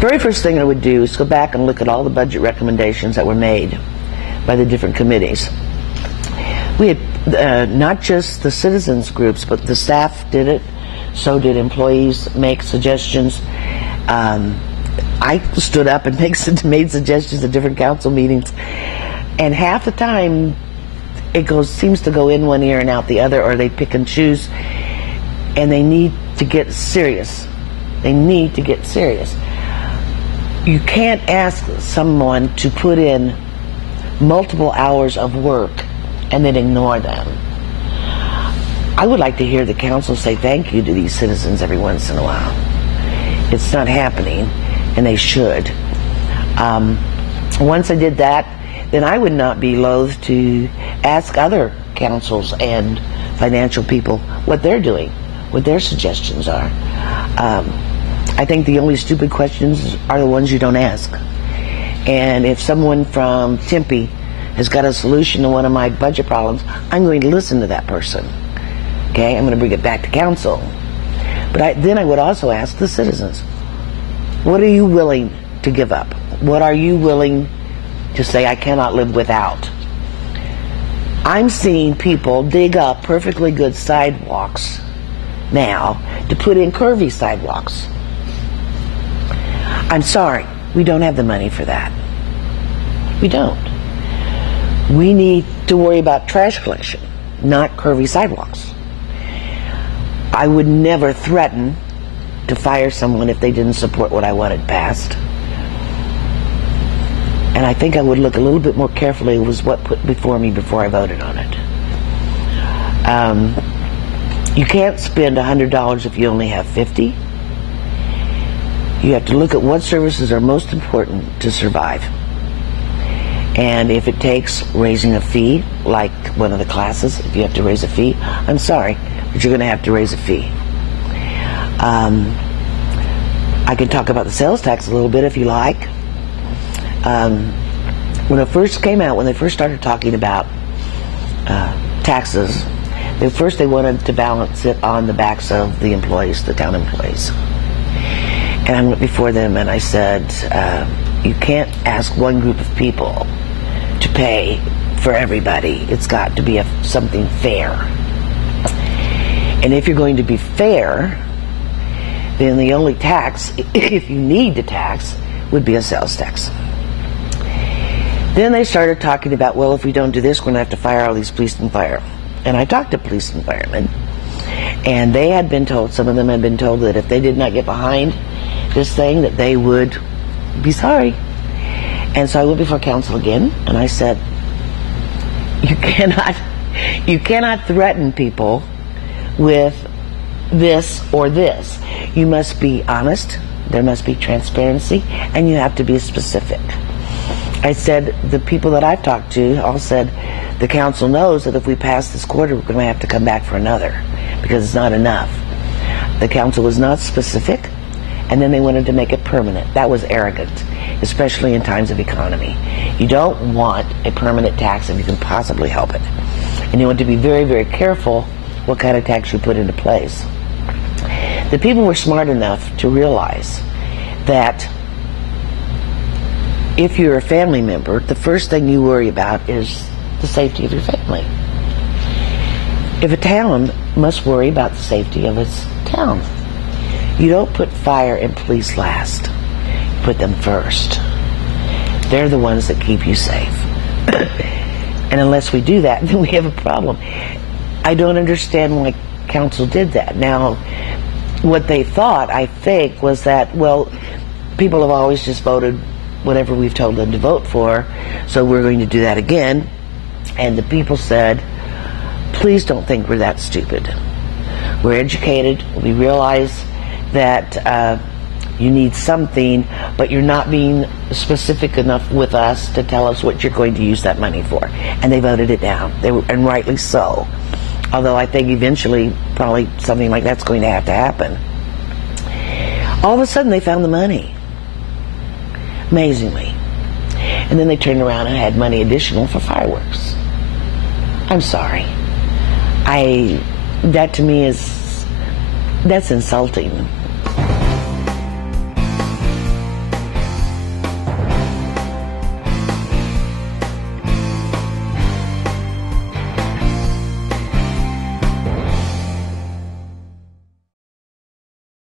Very first thing I would do is go back and look at all the budget recommendations that were made by the different committees. We had not just the citizens groups, but the staff did it. So did employees make suggestions. I stood up and made suggestions at different council meetings, and half the time it seems to go in one ear and out the other, or they pick and choose, and they need to get serious. They need to get serious. You can't ask someone to put in multiple hours of work and then ignore them. I would like to hear the council say thank you to these citizens every once in a while. It's not happening, and they should. Once I did that, then I would not be loath to ask other councils and financial people what they're doing, what their suggestions are. I think the only stupid questions are the ones you don't ask. And if someone from Tempe has got a solution to one of my budget problems, I'm going to listen to that person. Okay, I'm going to bring it back to council. But then I would also ask the citizens, what are you willing to give up? What are you willing to say I cannot live without? I'm seeing people dig up perfectly good sidewalks now to put in curvy sidewalks. I'm sorry, we don't have the money for that. We don't. We need to worry about trash collection, not curvy sidewalks. I would never threaten to fire someone if they didn't support what I wanted passed. And I think I would look a little bit more carefully at what put before me before I voted on it. You can't spend $100 if you only have 50. You have to look at what services are most important to survive. And if it takes raising a fee, like one of the classes, if you have to raise a fee, I'm sorry, but you're going to have to raise a fee. I can talk about the sales tax a little bit if you like. When it first came out, when they first started talking about taxes, they wanted to balance it on the backs of the employees, the town employees. And I went before them and I said, you can't ask one group of people to pay for everybody. It's got to be something fair. And if you're going to be fair, then the only tax, if you need to tax, would be a sales tax. Then they started talking about, well, if we don't do this, we're going to have to fire all these police and fire. And I talked to police and firemen, and they had been told, some of them had been told that if they did not get behind this thing, that they would be sorry. And so I went before council again, and I said, you cannot threaten people with this or this. You must be honest, there must be transparency, and you have to be specific. I said, the people that I've talked to all said, the council knows that if we pass this quarter, we're going to have to come back for another, because it's not enough. The council was not specific, and then they wanted to make it permanent. That was arrogant, especially in times of economy. You don't want a permanent tax if you can possibly help it. And you want to be very, very careful what kind of tax you put into place. The people were smart enough to realize that if you're a family member, the first thing you worry about is the safety of your family. If a town must worry about the safety of its town, you don't put fire and police last. You put them first. They're the ones that keep you safe. And unless we do that, then we have a problem. I don't understand why council did that. Now, what they thought, I think, was that, well, people have always just voted whatever we've told them to vote for, so we're going to do that again. And the people said, please don't think we're that stupid. We're educated. We realize that you need something, but you're not being specific enough with us to tell us what you're going to use that money for. And they voted it down, and rightly so. Although I think eventually probably something like that's going to have to happen. All of a sudden they found the money. Amazingly. And then they turned around and had money additional for fireworks. I'm sorry. That to me that's insulting.